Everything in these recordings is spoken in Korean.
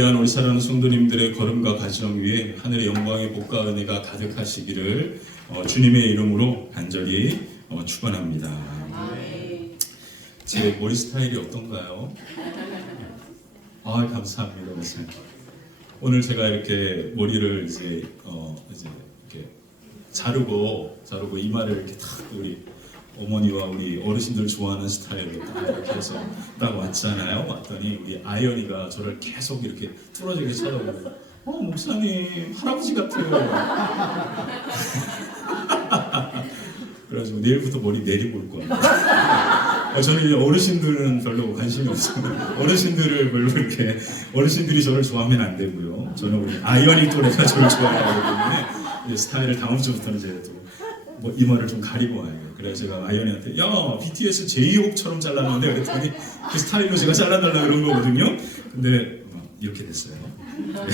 예배한 우리 사랑하는 성도님들의 걸음과 가정 위에 하늘의 영광의 복과 은혜가 가득하시기를 주님의 이름으로 간절히 축원합니다. 제 머리 스타일이 어떤가요? 감사합니다, 목사님. 오늘 제가 이렇게 머리를 이제 이렇게 자르고 이마를 이렇게 탁 우리 어머니와 우리 어르신들 좋아하는 스타일로 딱 이렇게 해서 딱 왔잖아요. 왔더니 우리 아연이가 저를 계속 이렇게 뚫어지게 쳐다보고 목사님 할아버지 같아요. 그래가지고 내일부터 머리 내리고 올 거예요. 저는 이제 어르신들은 별로 관심이 없어요. 어르신들을 별로 이렇게 어르신들이 저를 좋아하면 안 되고요. 저는 우리 아연이 또래가 저를 좋아하기 때문에 스타일을 다음 주부터는 이제 또 뭐 이마를 좀 가리고 와요. 그래서 제가 아연이한테 BTS 제이홉처럼 잘랐는데 그랬더니 그 스타일로 제가 잘라달라 그런 거거든요. 근데 이렇게 됐어요. 네.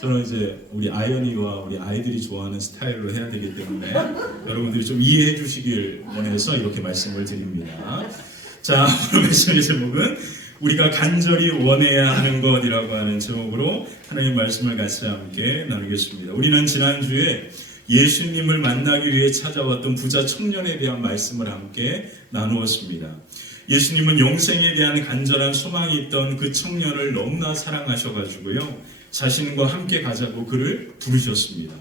저는 이제 우리 아연이와 우리 아이들이 좋아하는 스타일로 해야 되기 때문에 여러분들이 좀 이해해 주시길 원해서 이렇게 말씀을 드립니다. 자, 오늘 말씀의 제목은 우리가 간절히 원해야 하는 것이라고 하는 제목으로 하나님의 말씀을 같이 함께 나누겠습니다. 우리는 지난주에 예수님을 만나기 위해 찾아왔던 부자 청년에 대한 말씀을 함께 나누었습니다. 예수님은 영생에 대한 간절한 소망이 있던 그 청년을 너무나 사랑하셔가지고요, 자신과 함께 가자고 그를 부르셨습니다.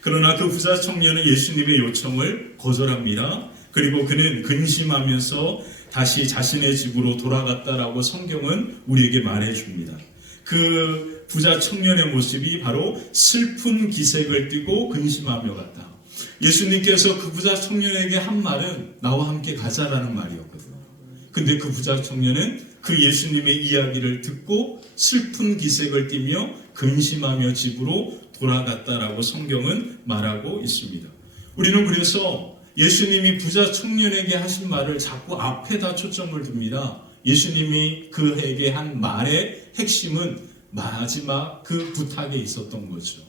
그러나 그 부자 청년은 예수님의 요청을 거절합니다. 그리고 그는 근심하면서 다시 자신의 집으로 돌아갔다라고 성경은 우리에게 말해줍니다. 그 부자 청년의 모습이 바로 슬픈 기색을 띠고 근심하며 갔다. 예수님께서 그 부자 청년에게 한 말은 나와 함께 가자라는 말이었거든요. 근데 그 부자 청년은 그 예수님의 이야기를 듣고 슬픈 기색을 띠며 근심하며 집으로 돌아갔다라고 성경은 말하고 있습니다. 우리는 그래서 예수님이 부자 청년에게 하신 말을 자꾸 앞에다 초점을 둡니다. 예수님이 그에게 한 말의 핵심은 마지막 그 부탁에 있었던 거죠.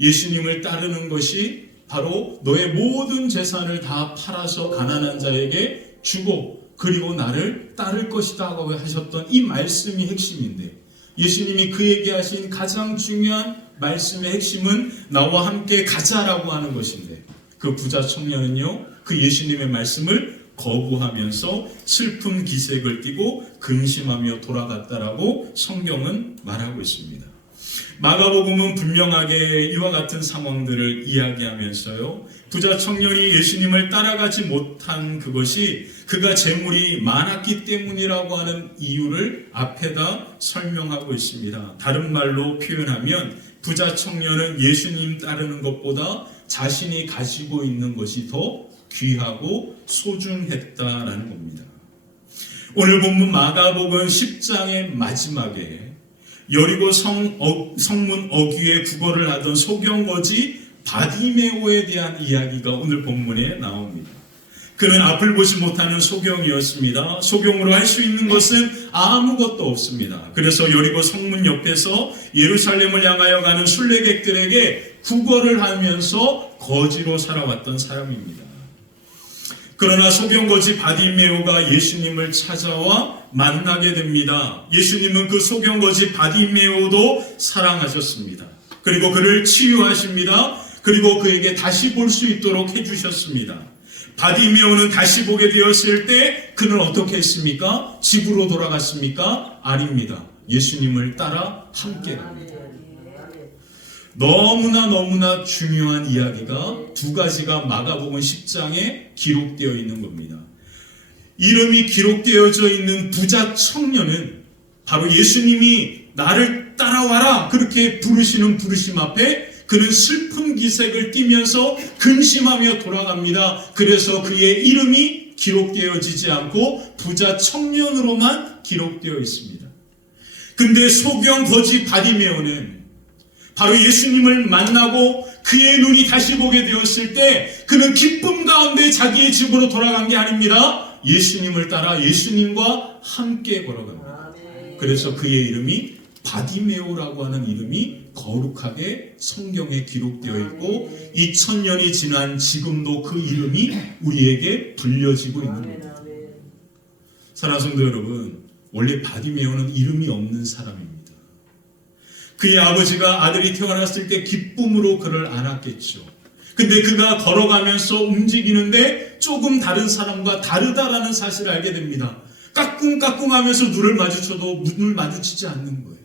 예수님을 따르는 것이 바로 너의 모든 재산을 다 팔아서 가난한 자에게 주고 그리고 나를 따를 것이다 하고 하셨던 이 말씀이 핵심인데, 예수님이 그에게 하신 가장 중요한 말씀의 핵심은 나와 함께 가자라고 하는 것인데, 그 부자 청년은요, 그 예수님의 말씀을 거부하면서 슬픈 기색을 띠고 근심하며 돌아갔다라고 성경은 말하고 있습니다. 마가복음은 분명하게 이와 같은 상황들을 이야기하면서요, 부자 청년이 예수님을 따라가지 못한 그것이 그가 재물이 많았기 때문이라고 하는 이유를 앞에다 설명하고 있습니다. 다른 말로 표현하면 부자 청년은 예수님 따르는 것보다 자신이 가지고 있는 것이 더 귀하고 소중했다라는 겁니다. 오늘 본문 마가복음 10장의 마지막에 여리고 성문 어귀에 구걸을 하던 소경거지 바디메오에 대한 이야기가 오늘 본문에 나옵니다. 그는 앞을 보지 못하는 소경이었습니다. 소경으로 할 수 있는 것은 아무것도 없습니다. 그래서 여리고 성문 옆에서 예루살렘을 향하여 가는 순례객들에게 구걸을 하면서 거지로 살아왔던 사람입니다. 그러나 소경거지 바디메오가 예수님을 찾아와 만나게 됩니다. 예수님은 그 소경거지 바디메오도 사랑하셨습니다. 그리고 그를 치유하십니다. 그리고 그에게 다시 볼 수 있도록 해주셨습니다. 바디메오는 다시 보게 되었을 때 그는 어떻게 했습니까? 집으로 돌아갔습니까? 아닙니다. 예수님을 따라 함께 갑니다. 너무나 중요한 이야기가 두 가지가 마가복음 10장에 기록되어 있는 겁니다. 이름이 기록되어져 있는 부자 청년은 바로 예수님이 나를 따라와라 그렇게 부르시는 부르심 앞에 그는 슬픈 기색을 띠면서 근심하며 돌아갑니다. 그래서 그의 이름이 기록되어지지 않고 부자 청년으로만 기록되어 있습니다. 근데 소경 거지 바디메오는 바로 예수님을 만나고 그의 눈이 다시 보게 되었을 때 그는 기쁨 가운데 자기의 집으로 돌아간 게 아닙니다. 예수님을 따라 예수님과 함께 걸어갑니다. 그래서 그의 이름이 바디메오라고 하는 이름이 거룩하게 성경에 기록되어 있고 2000년이 지난 지금도 그 이름이 우리에게 불려지고 있는 겁니다. 사랑하는 성도 여러분, 원래 바디메오는 이름이 없는 사람입니다. 그의 아버지가 아들이 태어났을 때 기쁨으로 그를 안았겠죠. 근데 그가 걸어가면서 움직이는데 조금 다른 사람과 다르다라는 사실을 알게 됩니다. 까꿍까꿍하면서 눈을 마주쳐도 눈을 마주치지 않는 거예요.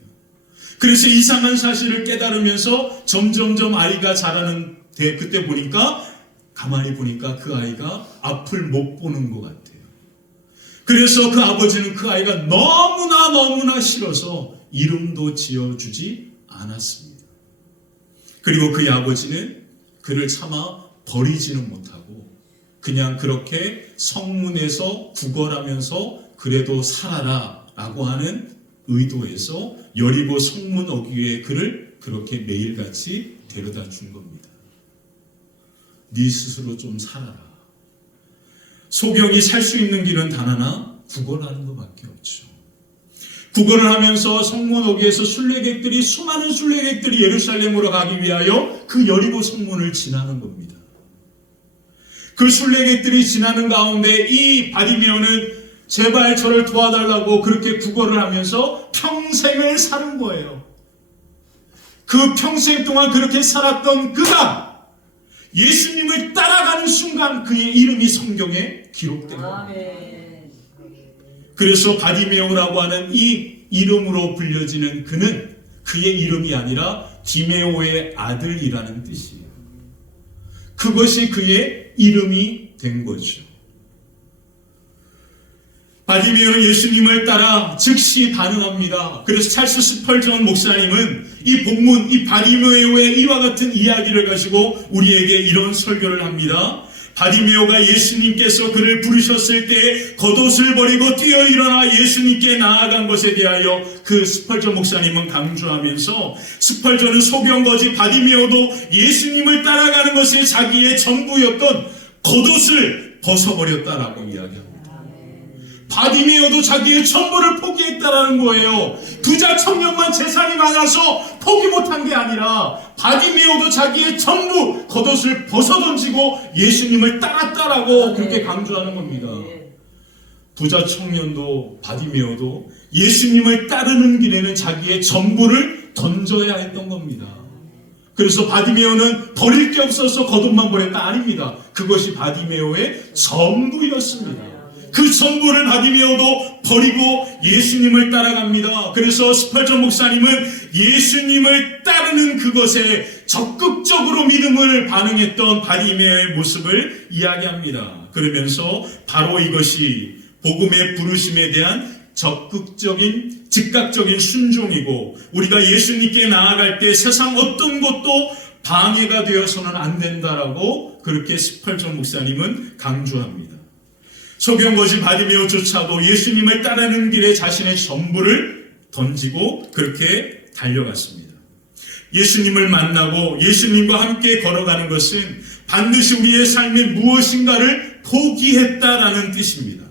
그래서 이상한 사실을 깨달으면서 점점점 아이가 자라는 그때 보니까 가만히 보니까 그 아이가 앞을 못 보는 것 같아요. 그래서 그 아버지는 그 아이가 너무나 싫어서 이름도 지어주지 않았습니다. 그리고 그의 아버지는 그를 차마 버리지는 못하고 그냥 그렇게 성문에서 구걸하면서 그래도 살아라 라고 하는 의도에서 여리고 성문 어귀에 그를 그렇게 매일같이 데려다 준 겁니다. 네 스스로 좀 살아라. 소경이 살 수 있는 길은 단 하나, 구걸하는 것밖에 없죠. 구걸을 하면서 성문 어귀에서 순례객들이, 수많은 순례객들이 예루살렘으로 가기 위하여 그 여리고 성문을 지나는 겁니다. 그 순례객들이 지나는 가운데 이 바디메오는 제발 저를 도와달라고 그렇게 구걸을 하면서 평생을 사는 거예요. 그 평생 동안 그렇게 살았던 그가 예수님을 따라가는 순간 그의 이름이 성경에 기록된 겁니다. 그래서 바디메오라고 하는 이 이름으로 불려지는 그는 그의 이름이 아니라 디메오의 아들이라는 뜻이에요. 그것이 그의 이름이 된 거죠. 바디메오는 예수님을 따라 즉시 반응합니다. 그래서 찰스 스펄전 목사님은 이 본문, 이 바디메오의 이와 같은 이야기를 가지고 우리에게 이런 설교를 합니다. 바디메오가 예수님께서 그를 부르셨을 때 겉옷을 버리고 뛰어 일어나 예수님께 나아간 것에 대하여 그 스펄전 목사님은 강조하면서 스펄전은 소경거지 바디메오도 예수님을 따라가는 것이 자기의 전부였던 겉옷을 벗어버렸다라고 이야기합니다. 바디메오도 자기의 전부를 포기했다라는 거예요. 부자 청년만 재산이 많아서 포기 못한 게 아니라 바디메오도 자기의 전부 겉옷을 벗어던지고 예수님을 따랐다라고 그렇게 강조하는 겁니다. 부자 청년도 바디메오도 예수님을 따르는 길에는 자기의 전부를 던져야 했던 겁니다. 그래서 바디메오는 버릴 게 없어서 겉옷만 버렸다 아닙니다. 그것이 바디메오의 전부였습니다. 그 전부를 바디메오도 버리고 예수님을 따라갑니다. 그래서 스펄전 목사님은 예수님을 따르는 그것에 적극적으로 믿음을 반응했던 바디메오의 모습을 이야기합니다. 그러면서 바로 이것이 복음의 부르심에 대한 적극적인 즉각적인 순종이고 우리가 예수님께 나아갈 때 세상 어떤 것도 방해가 되어서는 안 된다라고 그렇게 스펄전 목사님은 강조합니다. 소경거지 바디메오조차도 예수님을 따르는 길에 자신의 전부를 던지고 그렇게 달려갔습니다. 예수님을 만나고 예수님과 함께 걸어가는 것은 반드시 우리의 삶에 무엇인가를 포기했다라는 뜻입니다.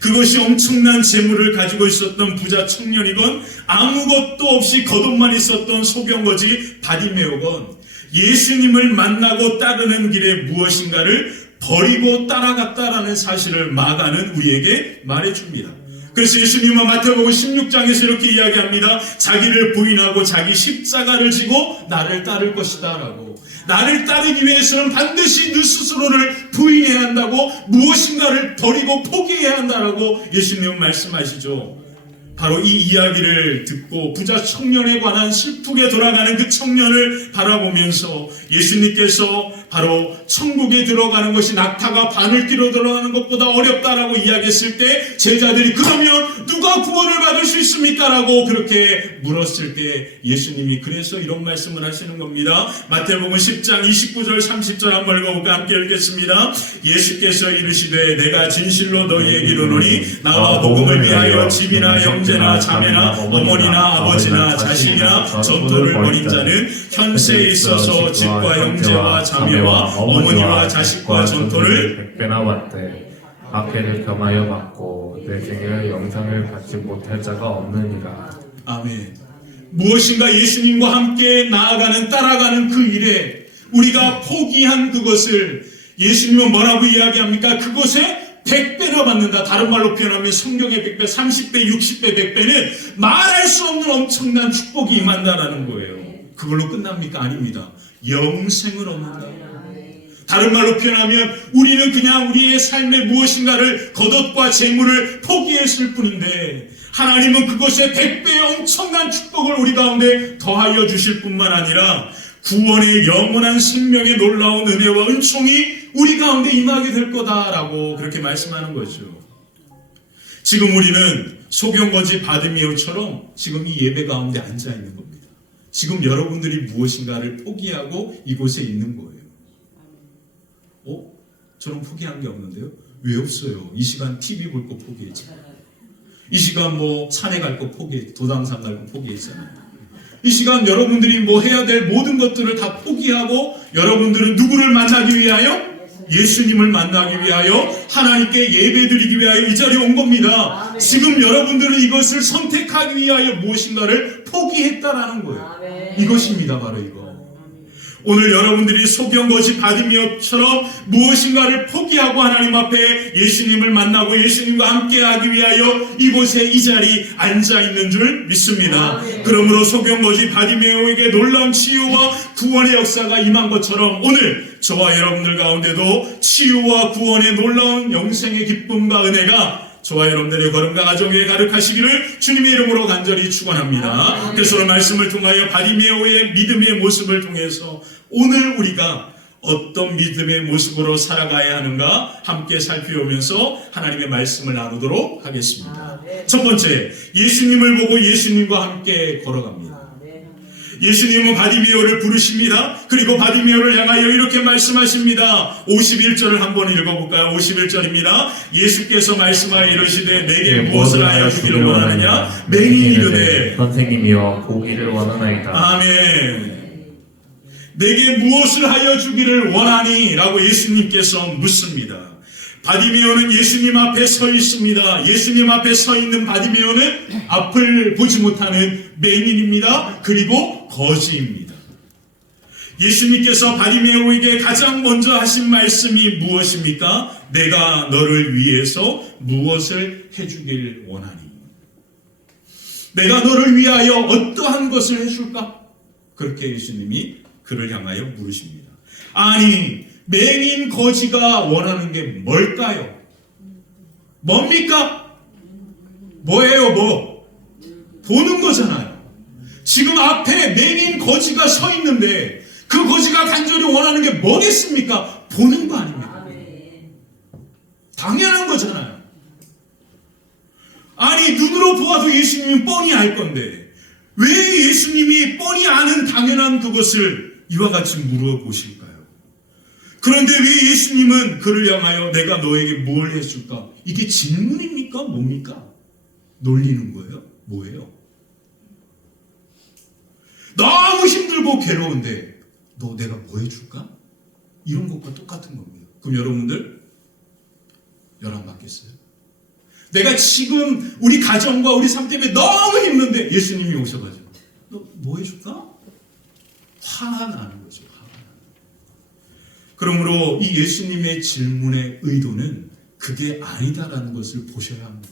그것이 엄청난 재물을 가지고 있었던 부자 청년이건 아무것도 없이 겉옷만 있었던 소경거지 바디메오건 예수님을 만나고 따르는 길에 무엇인가를 버리고 따라갔다라는 사실을 마가는 우리에게 말해줍니다. 그래서 예수님은 마태복음 16장에서 이렇게 이야기합니다. 자기를 부인하고 자기 십자가를 지고 나를 따를 것이다 라고. 나를 따르기 위해서는 반드시 너 스스로를 부인해야 한다고, 무엇인가를 버리고 포기해야 한다라고 예수님은 말씀하시죠. 바로 이 이야기를 듣고 부자 청년에 관한 슬프게 돌아가는 그 청년을 바라보면서 예수님께서 바로 천국에 들어가는 것이 낙타가 바늘기로 들어가는 것보다 어렵다라고 이야기했을 때 제자들이 그러면 누가 구원을 받을 수 있습니까? 라고 그렇게 물었을 때 예수님이 그래서 이런 말씀을 하시는 겁니다. 마태복음 10장 29절 30절 한번 읽어볼까? 함께 읽겠습니다. 예수께서 이르시되 내가 진실로 너희에게 이르노니 나와 복음을 위하여 집이나 형제나 자매나 어머니나 아버지나 자식이나 전토를 벌인 자는 현세에 있어서 집과 형제와 자매와 어머니와 자식과 전토를 100배나 왔대. 박해를 겸하여 받고 내 생애의 영상을 받지 못할 자가 없느니라. 아멘. 무엇인가 예수님과 함께 나아가는 따라가는 그 일에 우리가 포기한 그것을 예수님은 뭐라고 이야기합니까? 그것에 100배나 받는다. 다른 말로 표현하면 성경의 100배, 30배, 60배, 100배는 말할 수 없는 엄청난 축복이 임한다라는 거예요. 그걸로 끝납니까? 아닙니다. 영생을 얻는다. 다른 말로 표현하면 우리는 그냥 우리의 삶의 무엇인가를 겉옷과 재물을 포기했을 뿐인데 하나님은 그것에 100배의 엄청난 축복을 우리 가운데 더하여 주실 뿐만 아니라 구원의 영원한 생명의 놀라운 은혜와 은총이 우리 가운데 임하게 될 거다라고 그렇게 말씀하는 거죠. 지금 우리는 소경거지 바드미오처럼 지금 이 예배 가운데 앉아 있는 겁니다. 지금 여러분들이 무엇인가를 포기하고 이곳에 있는 거예요. 저는 포기한 게 없는데요? 왜 없어요? 이 시간 TV 볼 거 포기했잖아요. 이 시간 뭐 산에 갈 거 포기했잖아요. 도당산 갈 거 포기했잖아요. 이 시간 여러분들이 뭐 해야 될 모든 것들을 다 포기하고 여러분들은 누구를 만나기 위하여? 예수님을 만나기 위하여 하나님께 예배드리기 위하여 이 자리에 온 겁니다. 아멘. 지금 여러분들은 이것을 선택하기 위하여 무엇인가를 포기했다라는 거예요. 아멘. 이것입니다. 바로 이거. 오늘 여러분들이 소경거지 바디미어처럼 무엇인가를 포기하고 하나님 앞에 예수님을 만나고 예수님과 함께하기 위하여 이곳에 이 자리 앉아있는 줄 믿습니다. 아멘. 그러므로 소경거지 바디미어에게 놀라운 치유와 구원의 역사가 임한 것처럼 오늘 저와 여러분들 가운데도 치유와 구원의 놀라운 영생의 기쁨과 은혜가 저와 여러분들의 걸음과 가정에 가득하시기를 주님의 이름으로 간절히 축원합니다. 그래서 오늘 말씀을 통하여 바디메오의 믿음의 모습을 통해서 오늘 우리가 어떤 믿음의 모습으로 살아가야 하는가 함께 살펴보면서 하나님의 말씀을 나누도록 하겠습니다. 첫 번째, 예수님을 보고 예수님과 함께 걸어갑니다. 예수님은 바디메오를 부르십니다. 그리고 바디메오를 향하여 이렇게 말씀하십니다. 51절을 한번 읽어볼까요? 51절입니다. 예수께서 말씀하여 이르시되 내게 무엇을 하여 주기를 원하느냐? 맹인이 이르되 선생님이여 보기를 원하나이다. 아멘. 내게 무엇을 하여 주기를 원하니? 라고 예수님께서 묻습니다. 바디메오는 예수님 앞에 서 있습니다. 예수님 앞에 서 있는 바디메오는 앞을 보지 못하는 맹인입니다. 그리고 거지입니다. 예수님께서 바디메오에게 가장 먼저 하신 말씀이 무엇입니까? 내가 너를 위해서 무엇을 해주길 원하니? 내가 너를 위하여 어떠한 것을 해줄까? 그렇게 예수님이 그를 향하여 물으십니다. 아니, 맹인 거지가 원하는 게 뭘까요? 뭡니까? 뭐예요, 뭐? 보는 거잖아요. 지금 앞에 맹인 거지가 서 있는데 그 거지가 간절히 원하는 게 뭐겠습니까? 보는 거 아닙니까? 당연한 거잖아요. 아니, 눈으로 보아도 예수님은 뻔히 알 건데 왜 예수님이 뻔히 아는 당연한 그것을 이와 같이 물어보실까요? 그런데 왜 예수님은 그를 향하여 내가 너에게 뭘 해줄까? 이게 질문입니까? 뭡니까? 놀리는 거예요? 뭐예요? 너무 힘들고 괴로운데 너 내가 뭐 해줄까? 이런 것과 똑같은 겁니다. 그럼 여러분들 열안 받겠어요? 내가 지금 우리 가정과 우리 삶 때문에 너무 힘든데 예수님이 오셔가지고 너 뭐 해줄까? 화가 나는 거죠. 화가 나는. 그러므로 이 예수님의 질문의 의도는 그게 아니다라는 것을 보셔야 합니다.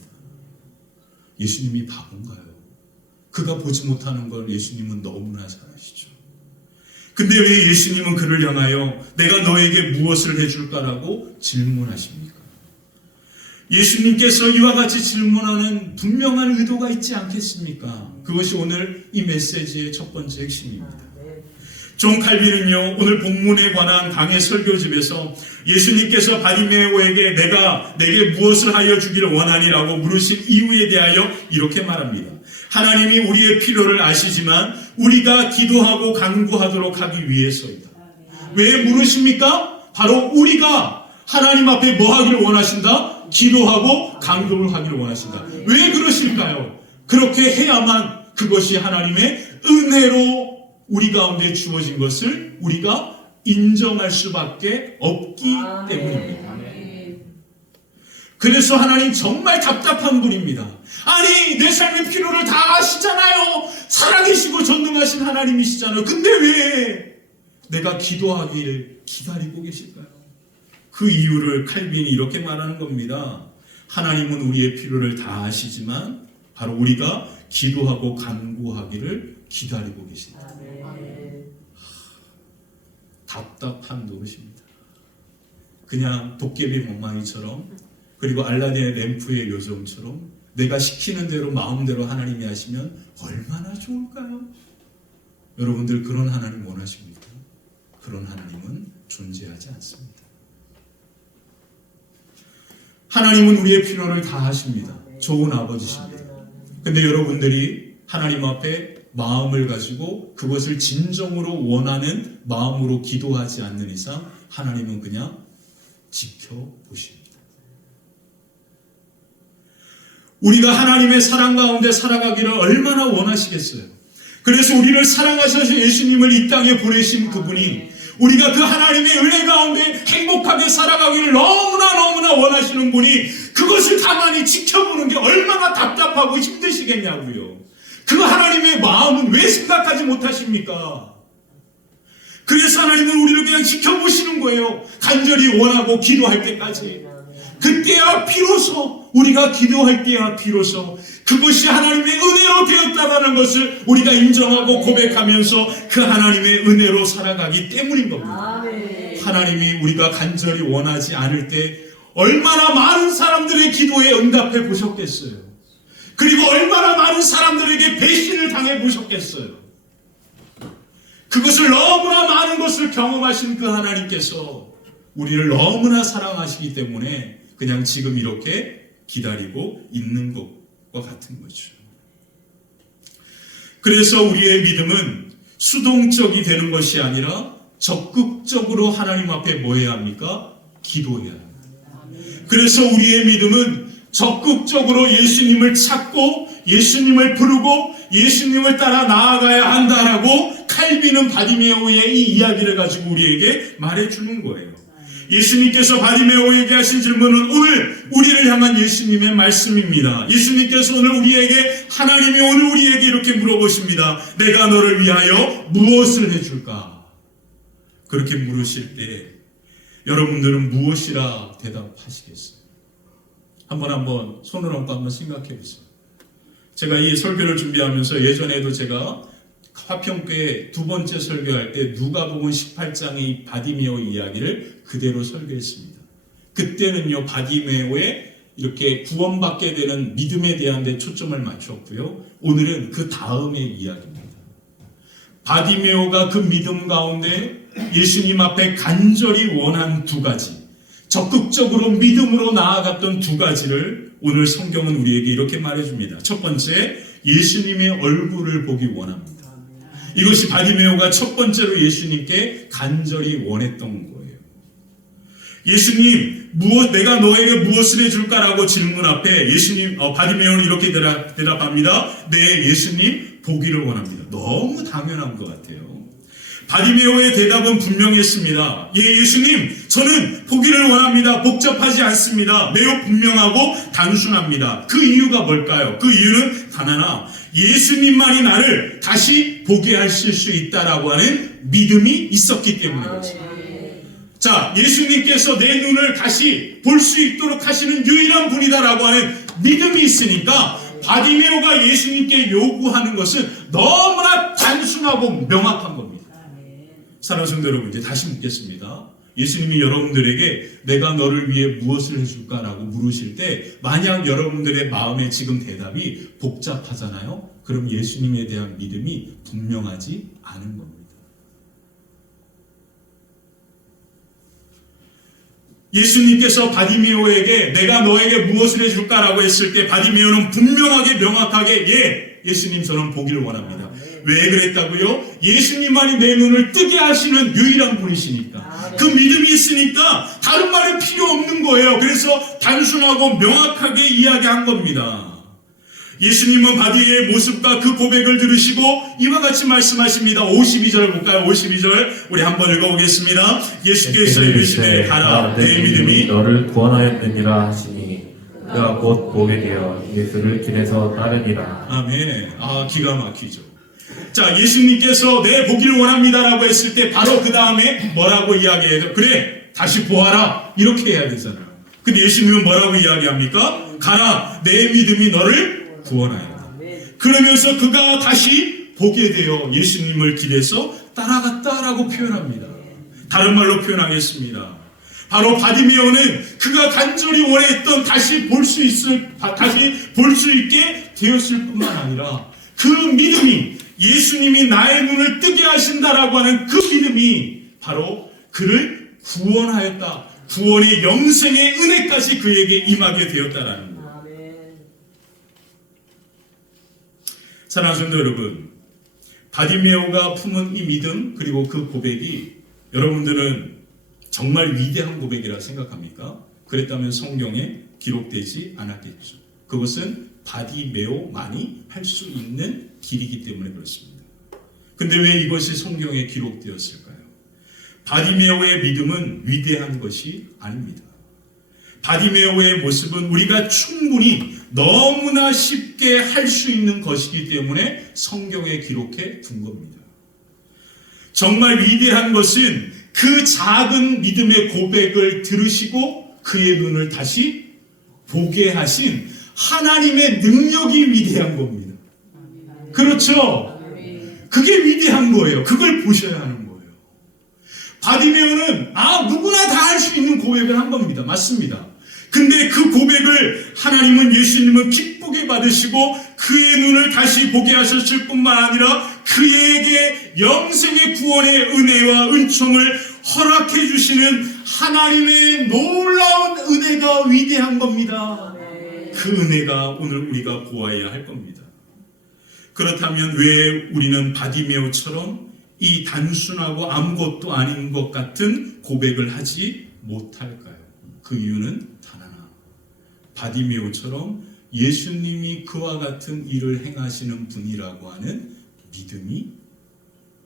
예수님이 바본가요? 그가 보지 못하는 걸 예수님은 너무나 잘 아시죠. 근데 왜 예수님은 그를 향하여 내가 너에게 무엇을 해줄까라고 질문하십니까? 예수님께서 이와 같이 질문하는 분명한 의도가 있지 않겠습니까? 그것이 오늘 이 메시지의 첫 번째 핵심입니다. 존 칼빈은요, 오늘 본문에 관한 강해 설교집에서 예수님께서 바디메오에게 내가 내게 무엇을 하여 주기를 원하니라고 물으신 이유에 대하여 이렇게 말합니다. 하나님이 우리의 필요를 아시지만 우리가 기도하고 간구하도록 하기 위해서이다. 왜 물으십니까? 바로 우리가 하나님 앞에 뭐 하기를 원하신다? 기도하고 간구를 하기를 원하신다. 왜 그러실까요? 그렇게 해야만 그것이 하나님의 은혜로 우리 가운데 주어진 것을 우리가 인정할 수밖에 없기 때문입니다. 그래서 하나님 정말 답답한 분입니다. 아니, 내 삶의 필요를 다 아시잖아요. 살아계시고 전능하신 하나님이시잖아요. 근데 왜 내가 기도하길 기다리고 계실까요? 그 이유를 칼빈이 이렇게 말하는 겁니다. 하나님은 우리의 필요를 다 아시지만 바로 우리가 기도하고 간구하기를 기다리고 계신다. 답답한 노릇입니다. 그냥 도깨비 멍망이처럼, 그리고 알라딘의 램프의 요정처럼 내가 시키는 대로 마음대로 하나님이 하시면 얼마나 좋을까요? 여러분들 그런 하나님 원하십니까? 그런 하나님은 존재하지 않습니다. 하나님은 우리의 필요를 다 하십니다. 좋은 아버지십니다. 근데 여러분들이 하나님 앞에 마음을 가지고 그것을 진정으로 원하는 마음으로 기도하지 않는 이상 하나님은 그냥 지켜보십니다. 우리가 하나님의 사랑 가운데 살아가기를 얼마나 원하시겠어요? 그래서 우리를 사랑하셔서 예수님을 이 땅에 보내신 그분이 우리가 그 하나님의 은혜 가운데 행복하게 살아가기를 너무나 원하시는 분이 그것을 가만히 지켜보는 게 얼마나 답답하고 힘드시겠냐고요. 그 하나님의 마음은 왜 생각하지 못하십니까? 그래서 하나님은 우리를 그냥 지켜보시는 거예요. 간절히 원하고 기도할 때까지. 그때야 비로소 우리가 기도할 때야 비로소 그것이 하나님의 은혜로 되었다는 것을 우리가 인정하고 고백하면서 그 하나님의 은혜로 살아가기 때문인 겁니다. 하나님이 우리가 간절히 원하지 않을 때 얼마나 많은 사람들의 기도에 응답해 보셨겠어요. 그리고 얼마나 많은 사람들에게 배신을 당해 보셨겠어요. 그것을 너무나 많은 것을 경험하신 그 하나님께서 우리를 너무나 사랑하시기 때문에 그냥 지금 이렇게 기다리고 있는 것과 같은 거죠. 그래서 우리의 믿음은 수동적이 되는 것이 아니라 적극적으로 하나님 앞에 뭐 해야 합니까? 기도해야 합니다. 그래서 우리의 믿음은 적극적으로 예수님을 찾고 예수님을 부르고 예수님을 따라 나아가야 한다라고 칼빈은 바디메오의 이 이야기를 가지고 우리에게 말해주는 거예요. 예수님께서 바디메오에게 하신 질문은 오늘 우리를 향한 예수님의 말씀입니다. 예수님께서 오늘 우리에게, 하나님이 오늘 우리에게 이렇게 물어보십니다. 내가 너를 위하여 무엇을 해줄까? 그렇게 물으실 때 여러분들은 무엇이라 대답하시겠어요? 한번 손을 얹고 한번 생각해 보세요. 제가 이 설교를 준비하면서 예전에도 제가 화평교회 두 번째 설교할 때 누가복음 18장의 이 바디메오 이야기를 그대로 설교했습니다. 그때는요, 바디메오의 이렇게 구원받게 되는 믿음에 대한 데 초점을 맞췄고요. 오늘은 그 다음의 이야기입니다. 바디메오가 그 믿음 가운데 예수님 앞에 간절히 원한 두 가지, 적극적으로 믿음으로 나아갔던 두 가지를 오늘 성경은 우리에게 이렇게 말해줍니다. 첫 번째, 예수님의 얼굴을 보기 원합니다. 이것이 바디메오가 첫 번째로 예수님께 간절히 원했던 거예요. 예수님, 내가 너에게 무엇을 해줄까라고 질문 앞에 바디메오는 이렇게 대답합니다. 네, 예수님, 보기를 원합니다. 너무 당연한 것 같아요. 바디메오의 대답은 분명했습니다. 예, 예수님, 저는 보기를 원합니다. 복잡하지 않습니다. 매우 분명하고 단순합니다. 그 이유가 뭘까요? 그 이유는 단 하나, 예수님만이 나를 다시 보게 하실 수 있다라고 하는 믿음이 있었기 때문이죠. 자, 예수님께서 내 눈을 다시 볼 수 있도록 하시는 유일한 분이다라고 하는 믿음이 있으니까 바디메오가 예수님께 요구하는 것은 너무나 단순하고 명확한 겁니다. 사랑하는 성도 여러분, 이제 다시 묻겠습니다. 예수님이 여러분들에게 내가 너를 위해 무엇을 해줄까라고 물으실 때 만약 여러분들의 마음에 지금 대답이 복잡하잖아요. 그럼 예수님에 대한 믿음이 분명하지 않은 겁니다. 예수님께서 바디메오에게 내가 너에게 무엇을 해줄까라고 했을 때 바디메오는 분명하게 명확하게 예, 예수님 저는 보기를 원합니다. 왜 그랬다고요? 예수님만이 내 눈을 뜨게 하시는 유일한 분이시니까. 그 믿음이 있으니까 다른 말이 필요 없는 거예요. 그래서 단순하고 명확하게 이야기한 겁니다. 예수님은 바디의 모습과 그 고백을 들으시고 이와 같이 말씀하십니다. 52절 볼까요? 52절 우리 한번 읽어보겠습니다. 예수께서 이르시되 가라, 내 믿음이 너를 구원하였느니라 하시니 그가 곧 보게 되어 예수를 길에서 따르니라. 아멘. 기가 막히죠. 자, 예수님께서 내 보기를 원합니다라고 했을 때 바로 그 다음에 뭐라고 이야기해요? 그래, 다시 보아라. 이렇게 해야 되잖아요. 근데 예수님은 뭐라고 이야기합니까? 가라, 내 믿음이 너를 구원하였다. 그러면서 그가 다시 보게 되어 예수님을 길에서 따라갔다라고 표현합니다. 다른 말로 표현하겠습니다. 바로 바디메오는 그가 간절히 원했던 다시 볼 수 있게 되었을 뿐만 아니라 그 믿음이 예수님이 나의 눈을 뜨게 하신다라고 하는 그 믿음이 바로 그를 구원하였다. 구원의 영생의 은혜까지 그에게 임하게 되었다라는 거예요. 사랑하는 성도 여러분, 바디메오가 품은 이 믿음 그리고 그 고백이 여러분들은 정말 위대한 고백이라 생각합니까? 그랬다면 성경에 기록되지 않았겠죠. 그것은 바디메오만이 할 수 있는 길이기 때문에 그렇습니다. 근데 왜 이것이 성경에 기록되었을까요? 바디메오의 믿음은 위대한 것이 아닙니다. 바디메오의 모습은 우리가 충분히 너무나 쉽게 할 수 있는 것이기 때문에 성경에 기록해 둔 겁니다. 정말 위대한 것은 그 작은 믿음의 고백을 들으시고 그의 눈을 다시 보게 하신 하나님의 능력이 위대한 겁니다. 그렇죠? 그게 위대한 거예요. 그걸 보셔야 하는 거예요. 바디메오는 누구나 다 할 수 있는 고백을 한 겁니다. 맞습니다. 근데 그 고백을 하나님은 예수님은 기쁘게 받으시고 그의 눈을 다시 보게 하셨을 뿐만 아니라 그에게 영생의 구원의 은혜와 은총을 허락해 주시는 하나님의 놀라운 은혜가 위대한 겁니다. 그 은혜가 오늘 우리가 보아야 할 겁니다. 그렇다면 왜 우리는 바디메오처럼 이 단순하고 아무것도 아닌 것 같은 고백을 하지 못할까요? 그 이유는 단 하나. 바디메오처럼 예수님이 그와 같은 일을 행하시는 분이라고 하는 믿음이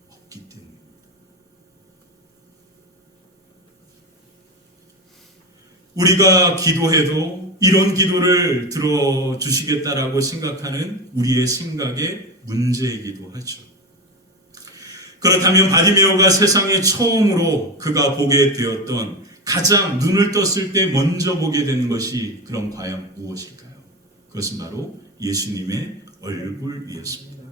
없기 때문입니다. 우리가 기도해도 이런 기도를 들어주시겠다라고 생각하는 우리의 생각의 문제이기도 하죠. 그렇다면 바디메오가 세상에 처음으로 그가 보게 되었던 가장 눈을 떴을 때 먼저 보게 되는 것이 그럼 과연 무엇일까요? 그것은 바로 예수님의 얼굴이었습니다.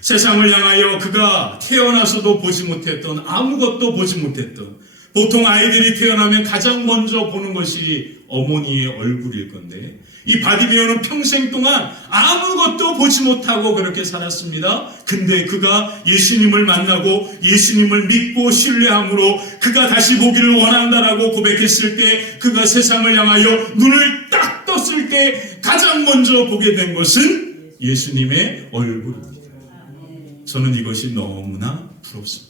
세상을 향하여 그가 태어나서도 보지 못했던, 아무것도 보지 못했던, 보통 아이들이 태어나면 가장 먼저 보는 것이 어머니의 얼굴일 건데 이 바디메오는 평생 동안 아무것도 보지 못하고 그렇게 살았습니다. 근데 그가 예수님을 만나고 예수님을 믿고 신뢰함으로 그가 다시 보기를 원한다라고 고백했을 때 그가 세상을 향하여 눈을 딱 떴을 때 가장 먼저 보게 된 것은 예수님의 얼굴입니다. 저는 이것이 너무나 부럽습니다.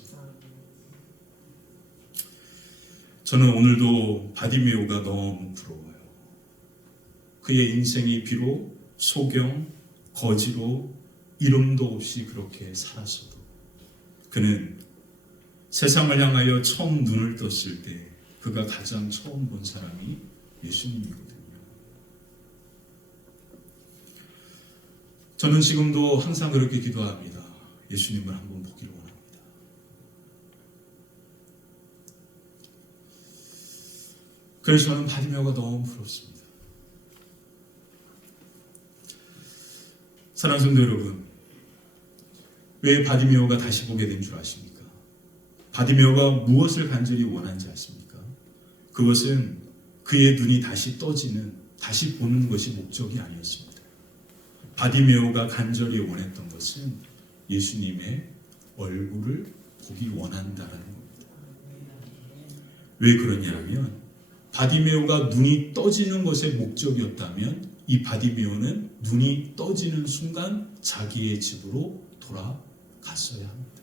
저는 오늘도 바디메오가 너무 부러워요. 그의 인생이 비록 소경, 거지로 이름도 없이 그렇게 살았어도 그는 세상을 향하여 처음 눈을 떴을 때 그가 가장 처음 본 사람이 예수님이거든요. 저는 지금도 항상 그렇게 기도합니다. 예수님을 한번 보기를 원합니다. 그래서 저는 바디메오가 너무 부럽습니다. 사랑하는 성도 여러분, 왜 바디메오가 다시 보게 된 줄 아십니까? 바디메오가 무엇을 간절히 원한지 아십니까? 그것은 그의 눈이 다시 떠지는, 다시 보는 것이 목적이 아니었습니다. 바디메오가 간절히 원했던 것은 예수님의 얼굴을 보기 원한다라는 겁니다. 왜 그러냐면 바디메오가 눈이 떠지는 것의 목적이었다면 이 바디메오는 눈이 떠지는 순간 자기의 집으로 돌아갔어야 합니다.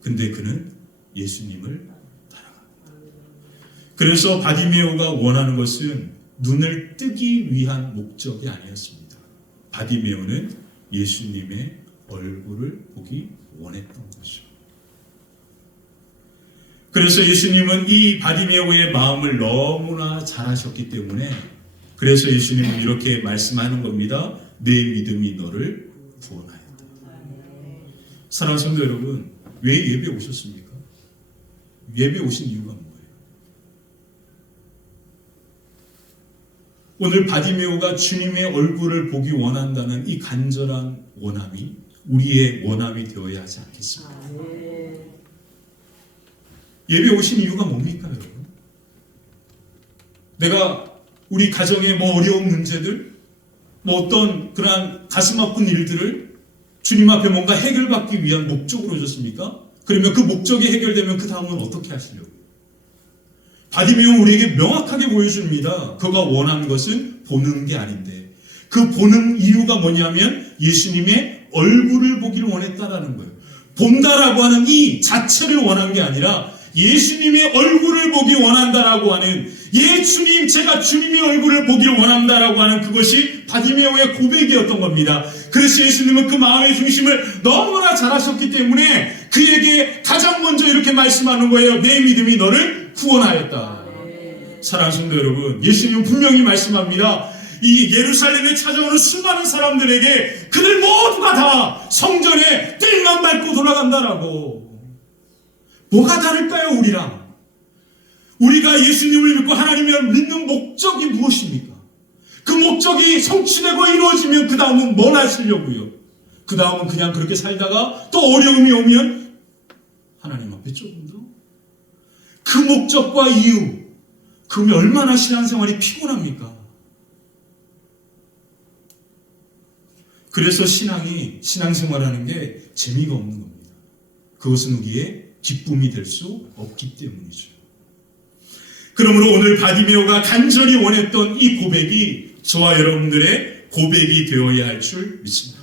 근데 그는 예수님을 따라갑니다. 그래서 바디메오가 원하는 것은 눈을 뜨기 위한 목적이 아니었습니다. 바디메오는 예수님의 얼굴을 보기 원했던 것이죠. 그래서 예수님은 이 바디메오의 마음을 너무나 잘 아셨기 때문에 그래서 예수님은 이렇게 말씀하는 겁니다. 내 믿음이 너를 구원하였다. 사랑하는 성도 여러분, 왜 예배 오셨습니까? 예배 오신 이유가 뭐예요? 오늘 바디메오가 주님의 얼굴을 보기 원한다는 이 간절한 원함이 우리의 원함이 되어야 하지 않겠습니까? 예배 오신 이유가 뭡니까, 여러분? 내가 우리 가정의 어려운 문제들, 어떤 그러한 가슴 아픈 일들을 주님 앞에 뭔가 해결받기 위한 목적으로 오셨습니까? 그러면 그 목적이 해결되면 그 다음은 어떻게 하시려고요? 바디메오 우리에게 명확하게 보여줍니다. 그가 원하는 것은 보는 게 아닌데 그 보는 이유가 뭐냐면 예수님의 얼굴을 보기를 원했다라는 거예요. 본다라고 하는 이 자체를 원한 게 아니라 예수님의 얼굴을 보기 원한다라고 하는 주님, 제가 주님의 얼굴을 보기를 원한다라고 하는 그것이 바디메오의 고백이었던 겁니다. 그래서 예수님은 그 마음의 중심을 너무나 잘 아셨기 때문에 그에게 가장 먼저 이렇게 말씀하는 거예요. 내 믿음이 너를 구원하였다. 사랑하는 성도 여러분, 예수님은 분명히 말씀합니다. 이 예루살렘에 찾아오는 수많은 사람들에게 그들 모두가 다 성전에 뜰만 밟고 돌아간다라고. 뭐가 다를까요, 우리랑? 우리가 예수님을 믿고 하나님을 믿는 목적이 무엇입니까? 그 목적이 성취되고 이루어지면 그 다음은 뭘 하시려고요? 그 다음은 그냥 그렇게 살다가 또 어려움이 오면 하나님 앞에 조금 더 그 목적과 이유, 그러면 얼마나 신앙생활이 피곤합니까? 그래서 신앙생활하는 게 재미가 없는 겁니다. 그것은 우리의 기쁨이 될 수 없기 때문이죠. 그러므로 오늘 바디메오가 간절히 원했던 이 고백이 저와 여러분들의 고백이 되어야 할 줄 믿습니다.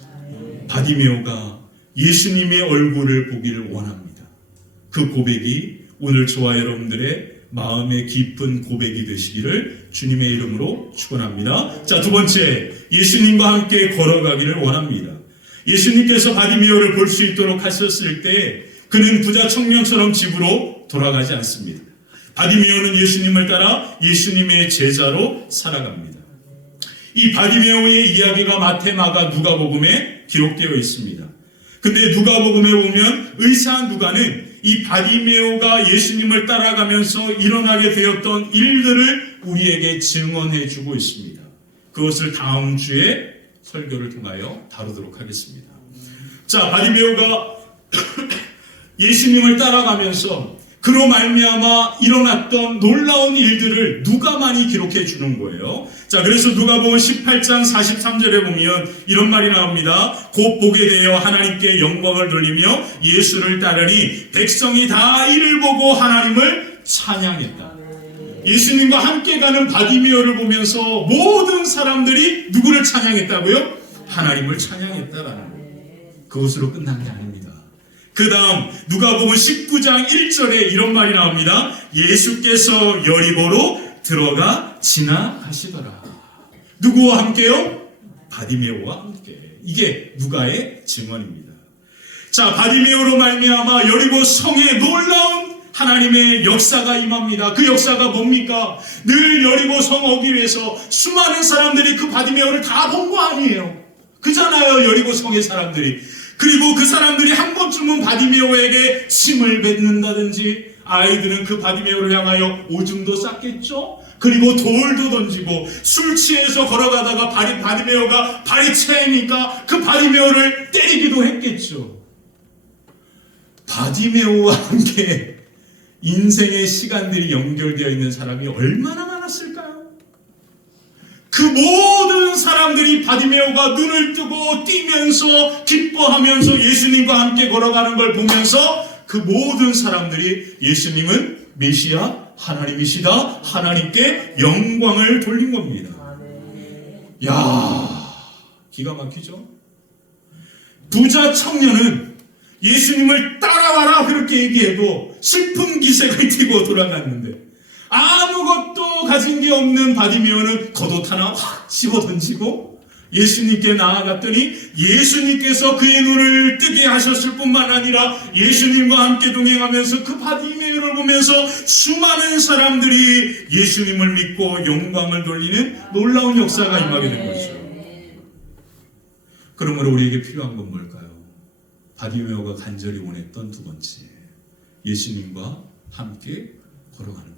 바디메오가 예수님의 얼굴을 보기를 원합니다. 그 고백이 오늘 저와 여러분들의 마음의 깊은 고백이 되시기를 주님의 이름으로 축원합니다. 자, 두 번째, 예수님과 함께 걸어가기를 원합니다. 예수님께서 바디메오를 볼 수 있도록 하셨을 때 그는 부자 청년처럼 집으로 돌아가지 않습니다. 바디메오는 예수님을 따라 예수님의 제자로 살아갑니다. 이 바디메오의 이야기가 마태, 마가, 누가복음에 기록되어 있습니다. 근데 누가복음에 보면 의사 누가는 이 바디메오가 예수님을 따라가면서 일어나게 되었던 일들을 우리에게 증언해 주고 있습니다. 그것을 다음 주에 설교를 통하여 다루도록 하겠습니다. 자, 바디메오가 예수님을 따라가면서 그로 말미암아 일어났던 놀라운 일들을 누가만이 기록해 주는 거예요. 자, 그래서 누가복음 18장 43절에 보면 이런 말이 나옵니다. 곧 보게 되어 하나님께 영광을 돌리며 예수를 따르니 백성이 다 이를 보고 하나님을 찬양했다. 예수님과 함께 가는 바디메오를 보면서 모든 사람들이 누구를 찬양했다고요? 하나님을 찬양했다라는 거예요. 그것으로 끝난 게 아닙니다. 그 다음 누가복음 19장 1절에 이런 말이 나옵니다. 예수께서 여리고로 들어가 지나가시더라. 누구와 함께요? 바디메오와 함께. 이게 누가의 증언입니다. 자, 바디메오로 말미암아 여리고 성에 놀라운 하나님의 역사가 임합니다. 그 역사가 뭡니까? 늘 여리고 성 어귀에서 수많은 사람들이 그 바디메오를 다 본 거 아니에요. 그잖아요, 여리고 성의 사람들이. 그리고 그 사람들이 한 번쯤은 바디메오에게 침을 뱉는다든지 아이들은 그 바디메오를 향하여 오줌도 쌌겠죠? 그리고 돌도 던지고 술 취해서 걸어가다가 바디메오가 발이 차이니까 그 바디메오를 때리기도 했겠죠. 바디메오와 함께 인생의 시간들이 연결되어 있는 사람이 얼마나 많았을까요? 그 모든 사람들이 바디메오가 눈을 뜨고 뛰면서 기뻐하면서 예수님과 함께 걸어가는 걸 보면서 그 모든 사람들이 예수님은 메시아 하나님이시다, 하나님께 영광을 돌린 겁니다. 야, 기가 막히죠? 부자 청년은 예수님을 따라와라 그렇게 얘기해도 슬픈 기색을 띠고 돌아갔는데 아무것도 가진 게 없는 바디메오는 겉옷 하나 확 집어던지고 예수님께 나아갔더니 예수님께서 그의 눈을 뜨게 하셨을 뿐만 아니라 예수님과 함께 동행하면서 그 바디메오를 보면서 수많은 사람들이 예수님을 믿고 영광을 돌리는 놀라운 역사가 임하게 된 거죠. 그러므로 우리에게 필요한 건 뭘까요? 바디메오가 간절히 원했던 두 번째, 예수님과 함께 걸어가는 것.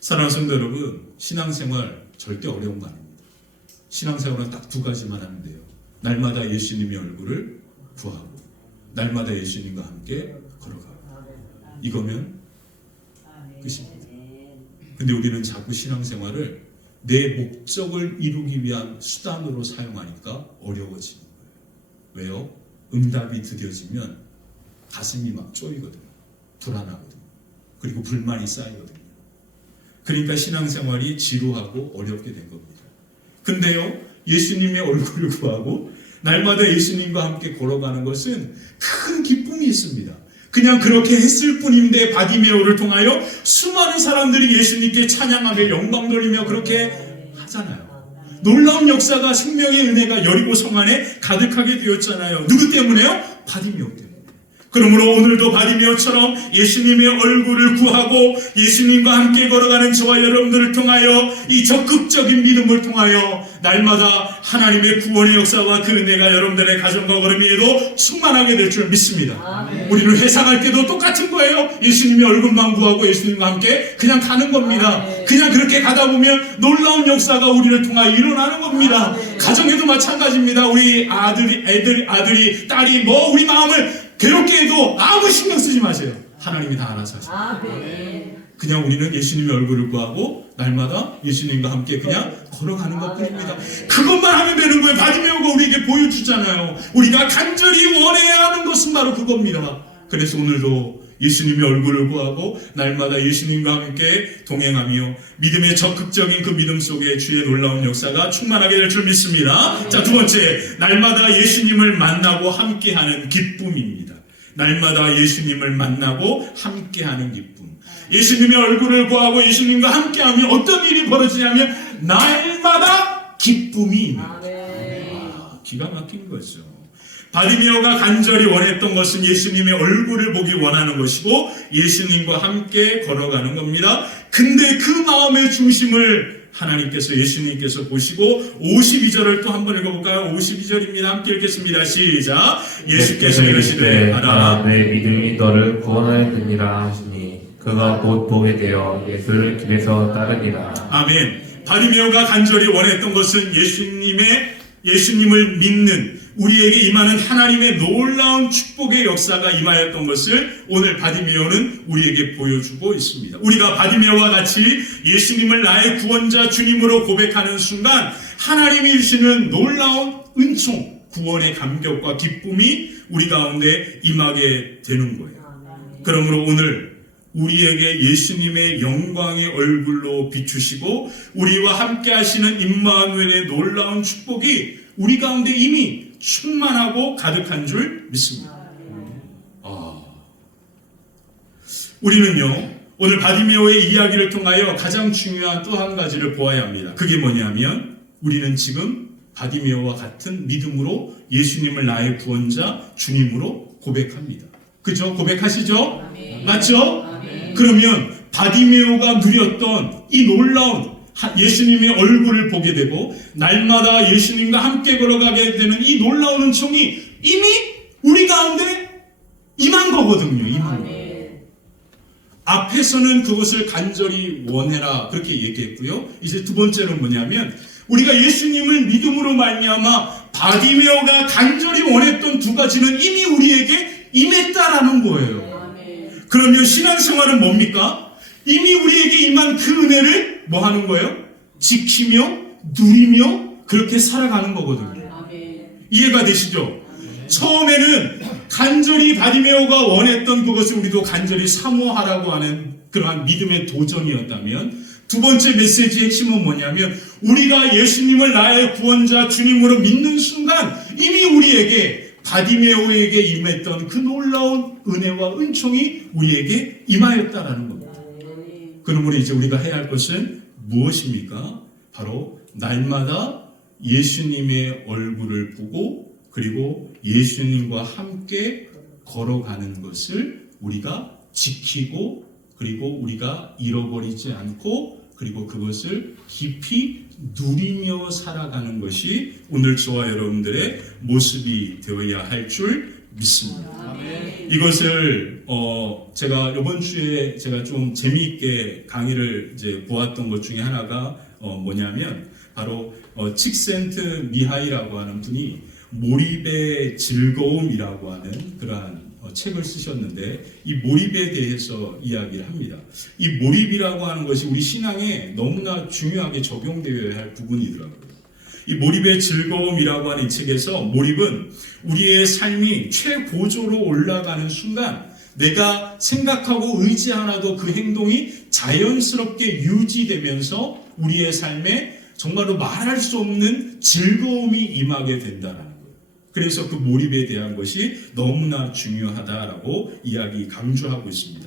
사랑하는 성도 여러분, 신앙생활 절대 어려운 거 아닙니다. 신앙생활은 딱 두 가지만 하면 돼요. 날마다 예수님의 얼굴을 구하고 날마다 예수님과 함께 걸어가고 이거면 끝입니다. 근데 우리는 자꾸 신앙생활을 내 목적을 이루기 위한 수단으로 사용하니까 어려워지는 거예요. 왜요? 응답이 드려지면 가슴이 막 쪼이거든요. 불안하거든요. 그리고 불만이 쌓이거든요. 그러니까 신앙생활이 지루하고 어렵게 된 겁니다. 근데요, 예수님의 얼굴을 구하고 날마다 예수님과 함께 걸어가는 것은 큰 기쁨이 있습니다. 그냥 그렇게 했을 뿐인데 바디메오를 통하여 수많은 사람들이 예수님께 찬양하며 영광 돌리며 그렇게 하잖아요. 놀라운 역사가 생명의 은혜가 여리고 성 안에 가득하게 되었잖아요. 누구 때문에요? 바디메오 때문에. 그러므로 오늘도 바디메오처럼 예수님의 얼굴을 구하고 예수님과 함께 걸어가는 저와 여러분들을 통하여 이 적극적인 믿음을 통하여 날마다 하나님의 구원의 역사와 그 은혜가 여러분들의 가정과 걸음에도 충만하게 될 줄 믿습니다. 아멘. 우리는 회사 갈 때도 똑같은 거예요. 예수님의 얼굴만 구하고 예수님과 함께 그냥 가는 겁니다. 아멘. 그냥 그렇게 가다 보면 놀라운 역사가 우리를 통하여 일어나는 겁니다. 아멘. 가정에도 마찬가지입니다. 우리 아들이, 딸이 우리 마음을 괴롭게 해도 아무 신경 쓰지 마세요. 하나님이 다 알아서 하십니다. 아멘. 그냥 우리는 예수님의 얼굴을 구하고 날마다 예수님과 함께 그냥 걸어가는 것뿐입니다. 그것만 하면 되는 거예요. 바디메오가 우리에게 보여주잖아요. 우리가 간절히 원해야 하는 것은 바로 그겁니다. 그래서 오늘도 예수님의 얼굴을 구하고 날마다 예수님과 함께 동행하며 믿음의 적극적인 그 믿음 속에 주의 놀라운 역사가 충만하게 될 줄 믿습니다. 자, 두 번째, 날마다 예수님을 만나고 함께하는 기쁨입니다. 날마다 예수님을 만나고 함께하는 기쁨. 예수님의 얼굴을 구하고 예수님과 함께하면 어떤 일이 벌어지냐면 날마다 기쁨이 있는 거예요. 기가 막힌 거죠. 바디메오가 간절히 원했던 것은 예수님의 얼굴을 보기 원하는 것이고 예수님과 함께 걸어가는 겁니다. 근데 그 마음의 중심을 하나님께서 예수님께서 보시고 52절을 또 한번 읽어볼까요? 52절입니다. 함께 읽겠습니다. 시작. 예수께서 이르시되 알아 내 믿음이 너를 구원하였느니라 하시니 그가 곧 보게 되어 예수를 길에서 따르니라. 아멘. 바디메오가 간절히 원했던 것은 예수님을 믿는 우리에게 임하는 하나님의 놀라운 축복의 역사가 임하였던 것을 오늘 바디메오는 우리에게 보여주고 있습니다. 우리가 바디메오와 같이 예수님을 나의 구원자 주님으로 고백하는 순간 하나님이 주시는 놀라운 은총, 구원의 감격과 기쁨이 우리 가운데 임하게 되는 거예요. 그러므로 오늘 우리에게 예수님의 영광의 얼굴로 비추시고 우리와 함께 하시는 임마누엘의 놀라운 축복이 우리 가운데 이미 충만하고 가득한 줄 믿습니다. 우리는요, 오늘 바디메오의 이야기를 통하여 가장 중요한 또 한 가지를 보아야 합니다. 그게 뭐냐면 우리는 지금 바디메오와 같은 믿음으로 예수님을 나의 구원자 주님으로 고백합니다. 그죠? 고백하시죠? 아멘. 맞죠? 아멘. 그러면 바디메오가 누렸던 이 놀라운 예수님의 얼굴을 보게 되고 날마다 예수님과 함께 걸어가게 되는 이 놀라운 은총이 이미 우리 가운데 임한 거거든요. 임한 거예요. 앞에서는 그것을 간절히 원해라 그렇게 얘기했고요. 이제 두 번째는 뭐냐면 우리가 예수님을 믿음으로 말미암아 바디메오가 간절히 원했던 두 가지는 이미 우리에게 임했다라는 거예요. 그러면 신앙생활은 뭡니까? 이미 우리에게 임한 그 은혜를 뭐 하는 거예요? 지키며 누리며 그렇게 살아가는 거거든요. 이해가 되시죠? 처음에는 간절히 바디메오가 원했던 그것을 우리도 간절히 사모하라고 하는 그러한 믿음의 도전이었다면 두 번째 메시지의 핵심은 뭐냐면 우리가 예수님을 나의 구원자 주님으로 믿는 순간 이미 우리에게 바디메오에게 임했던 그 놀라운 은혜와 은총이 우리에게 임하였다라는 겁니다. 그러므로 이제 우리가 해야 할 것은 무엇입니까? 바로 날마다 예수님의 얼굴을 보고 그리고 예수님과 함께 걸어가는 것을 우리가 지키고 그리고 우리가 잃어버리지 않고 그리고 그것을 깊이 누리며 살아가는 것이 오늘 저와 여러분들의 모습이 되어야 할 줄 믿습니다. 이것을 제가 이번 주에 제가 좀 재미있게 강의를 이제 보았던 것 중에 하나가 뭐냐면 바로 칙센트 미하이라고 하는 분이 몰입의 즐거움이라고 하는 그러한 책을 쓰셨는데 이 몰입에 대해서 이야기를 합니다. 이 몰입이라고 하는 것이 우리 신앙에 너무나 중요하게 적용되어야 할 부분이더라고요. 이 몰입의 즐거움이라고 하는 이 책에서 몰입은 우리의 삶이 최고조로 올라가는 순간 내가 생각하고 의지하나도 그 행동이 자연스럽게 유지되면서 우리의 삶에 정말로 말할 수 없는 즐거움이 임하게 된다는 거예요. 그래서 그 몰입에 대한 것이 너무나 중요하다라고 이야기 강조하고 있습니다.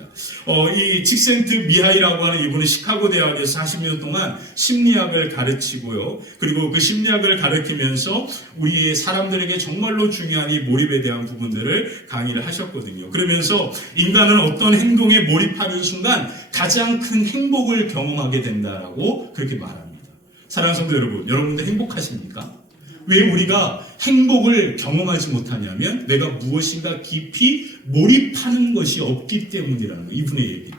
이 칙센트 미하이라고 하는 이분은 시카고 대학에서 40년 동안 심리학을 가르치고요. 그리고 그 심리학을 가르치면서 우리의 사람들에게 정말로 중요한 이 몰입에 대한 부분들을 강의를 하셨거든요. 그러면서 인간은 어떤 행동에 몰입하는 순간 가장 큰 행복을 경험하게 된다라고 그렇게 말합니다. 사랑하는 성도 여러분, 여러분들 행복하십니까? 왜 우리가 행복을 경험하지 못하냐면 내가 무엇인가 깊이 몰입하는 것이 없기 때문이라는 거예요. 이분의 얘기.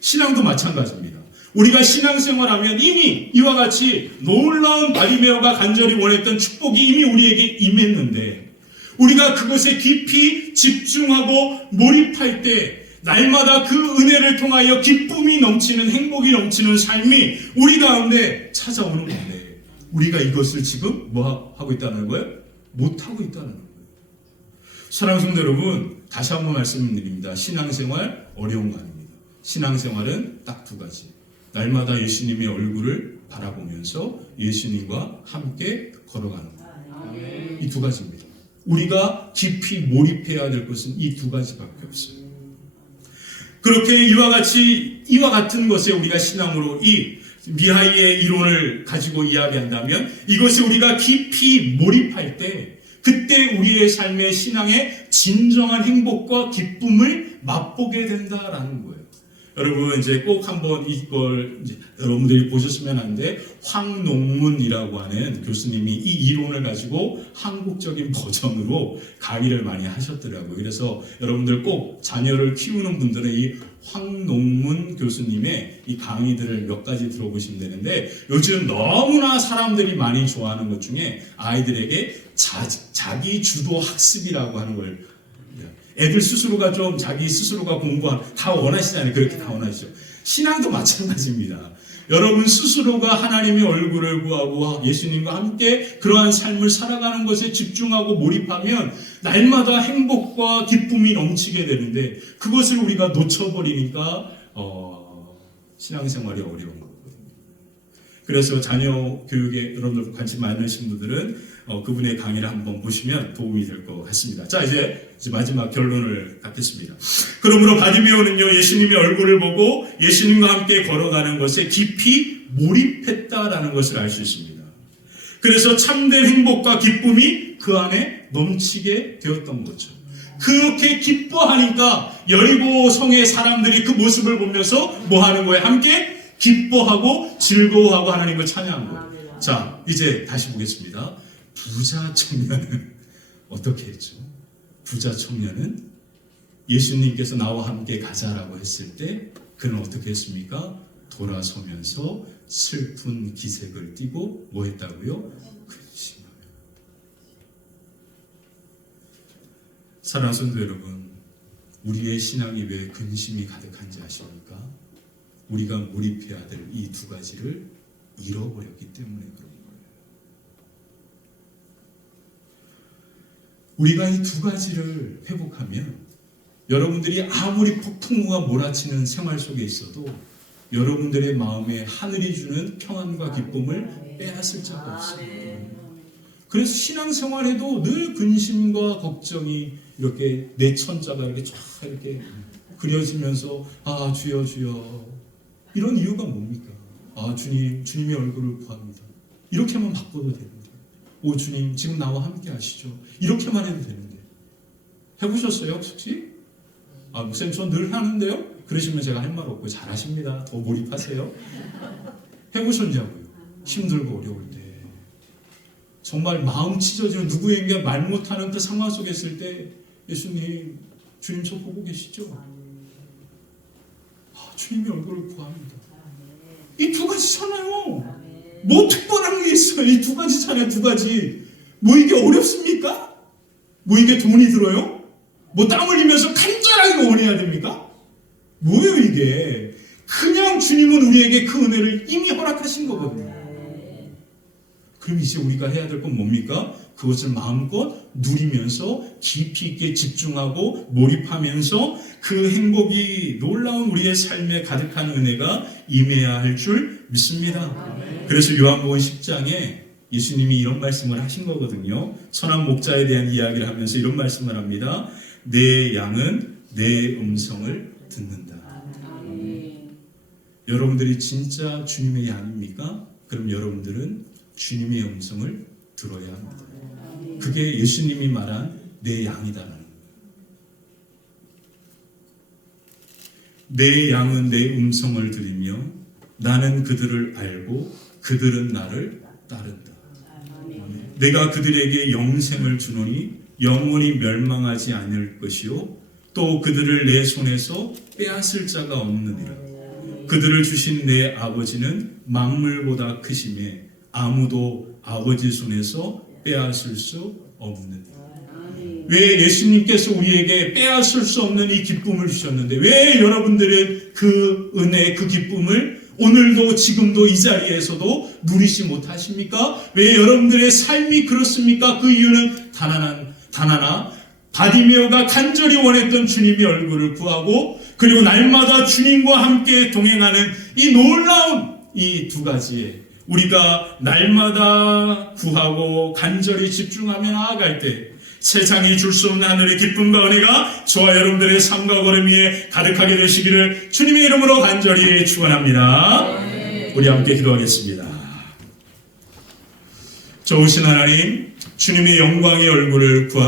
신앙도 마찬가지입니다. 우리가 신앙생활하면 이미 이와 같이 놀라운 바리메오가 간절히 원했던 축복이 이미 우리에게 임했는데 우리가 그것에 깊이 집중하고 몰입할 때 날마다 그 은혜를 통하여 기쁨이 넘치는 행복이 넘치는 삶이 우리 가운데 찾아오는 건데 우리가 이것을 지금 뭐 하고 있다는 거예요? 못하고 있다는 거예요. 사랑하는 성도 여러분, 다시 한번 말씀드립니다. 신앙생활 어려운 거 아닙니다. 신앙생활은 딱 두 가지. 날마다 예수님의 얼굴을 바라보면서 예수님과 함께 걸어가는 거예요. 이 두 가지입니다. 우리가 깊이 몰입해야 될 것은 이 두 가지밖에 없어요. 그렇게 이와 같은 것에 우리가 신앙으로 이 미하이의 이론을 가지고 이야기한다면 이것에 우리가 깊이 몰입할 때 그때 우리의 삶의 신앙의 진정한 행복과 기쁨을 맛보게 된다라는 거예요. 여러분 이제 꼭 한번 이걸 이제 여러분들이 보셨으면 하는데 황농문이라고 하는 교수님이 이 이론을 가지고 한국적인 버전으로 강의를 많이 하셨더라고요. 그래서 여러분들 꼭 자녀를 키우는 분들은 이 황농문 교수님의 이 강의들을 몇 가지 들어보시면 되는데 요즘 너무나 사람들이 많이 좋아하는 것 중에 아이들에게 자기 주도 학습이라고 하는 걸 애들 스스로가 좀 자기 스스로가 다 원하시잖아요. 그렇게 다 원하시죠. 신앙도 마찬가지입니다. 여러분 스스로가 하나님의 얼굴을 구하고 예수님과 함께 그러한 삶을 살아가는 것에 집중하고 몰입하면 날마다 행복과 기쁨이 넘치게 되는데 그것을 우리가 놓쳐버리니까 신앙생활이 어려운 거거든요. 그래서 자녀 교육에 여러분들 관심 많으신 분들은 그분의 강의를 한번 보시면 도움이 될 것 같습니다. 자, 이제 마지막 결론을 갖겠습니다. 그러므로 바리메오는요, 예수님의 얼굴을 보고 예수님과 함께 걸어가는 것에 깊이 몰입했다라는 것을 알 수 있습니다. 그래서 참된 행복과 기쁨이 그 안에 넘치게 되었던 거죠. 그렇게 기뻐하니까 여리고 성의 사람들이 그 모습을 보면서 뭐 하는 거예요? 함께 기뻐하고 즐거워하고 하나님을 찬양한 거예요. 자, 이제 다시 보겠습니다. 부자 청년은 어떻게 했죠? 부자 청년은 예수님께서 나와 함께 가자라고 했을 때 그는 어떻게 했습니까? 돌아서면서 슬픈 기색을 띠고 뭐 했다고요? 근심하며. 사랑하는 성도 여러분, 우리의 신앙이 왜 근심이 가득한지 아십니까? 우리가 몰입해야 될 이 두 가지를 잃어버렸기 때문에 그런 거예요. 우리가 이 두 가지를 회복하면 여러분들이 아무리 폭풍우가 몰아치는 생활 속에 있어도 여러분들의 마음에 하늘이 주는 평안과 기쁨을 빼앗을 자가 없습니다. 그래서 신앙생활에도 늘 근심과 걱정이 이렇게 내 천자가 이렇게 쫙 이렇게 그려지면서 아 주여 주여 이런 이유가 뭡니까? 아 주님의 얼굴을 구합니다. 이렇게만 바꿔도 되는데 오 주님 지금 나와 함께 하시죠. 이렇게만 해도 되는데 해보셨어요 혹시? 아 목사님 전 늘 하는데요? 그러시면 제가 할 말 없고 잘하십니다. 더 몰입하세요. 해보셨냐고요? 힘들고 어려울 때 정말 마음 찢어지는 누구에게 말 못하는 그 상황 속에 있을 때 예수님 주님 저 보고 계시죠? 아, 주님의 얼굴을 구합니다. 이 두 가지잖아요. 뭐 특별한 게 있어요? 이 두 가지잖아요. 두 가지. 뭐 이게 어렵습니까? 뭐 이게 돈이 들어요? 뭐 땀 흘리면서 간절하게 원해야 됩니까? 뭐예요 이게? 그냥 주님은 우리에게 그 은혜를 이미 허락하신 거거든요. 그럼 이제 우리가 해야 될 건 뭡니까? 그것을 마음껏 누리면서 깊이 있게 집중하고 몰입하면서 그 행복이 놀라운 우리의 삶에 가득한 은혜가 임해야 할 줄 믿습니다. 그래서 요한복음 10장에 예수님이 이런 말씀을 하신 거거든요. 선한 목자에 대한 이야기를 하면서 이런 말씀을 합니다. 내 양은 내 음성을 듣는다. 여러분들이 진짜 주님의 양입니까? 그럼 여러분들은 주님의 음성을 들어야 합니다. 그게 예수님이 말한 내 양이다라는 거예요. 내 양은 내 음성을 들으며 나는 그들을 알고 그들은 나를 따른다. 내가 그들에게 영생을 주노니 영원히 멸망하지 않을 것이요 또 그들을 내 손에서 빼앗을 자가 없느니라. 그들을 주신 내 아버지는 만물보다 크심에 아무도 아버지 손에서 빼앗을 수 없느니라. 왜 예수님께서 우리에게 빼앗을 수 없는 이 기쁨을 주셨는데 왜 여러분들은 그 은혜, 그 기쁨을 오늘도 지금도 이 자리에서도 누리지 못하십니까? 왜 여러분들의 삶이 그렇습니까? 그 이유는 단 하나 바디메오가 간절히 원했던 주님의 얼굴을 구하고 그리고 날마다 주님과 함께 동행하는 이 놀라운 이 두 가지에 우리가 날마다 구하고 간절히 집중하며 나아갈 때 세상이 줄 수 없는 하늘의 기쁨과 은혜가 저와 여러분들의 삶과 걸음 위에 가득하게 되시기를 주님의 이름으로 간절히 축원합니다. 우리 함께 기도하겠습니다. 좋으신 하나님, 주님의 영광의 얼굴을 구하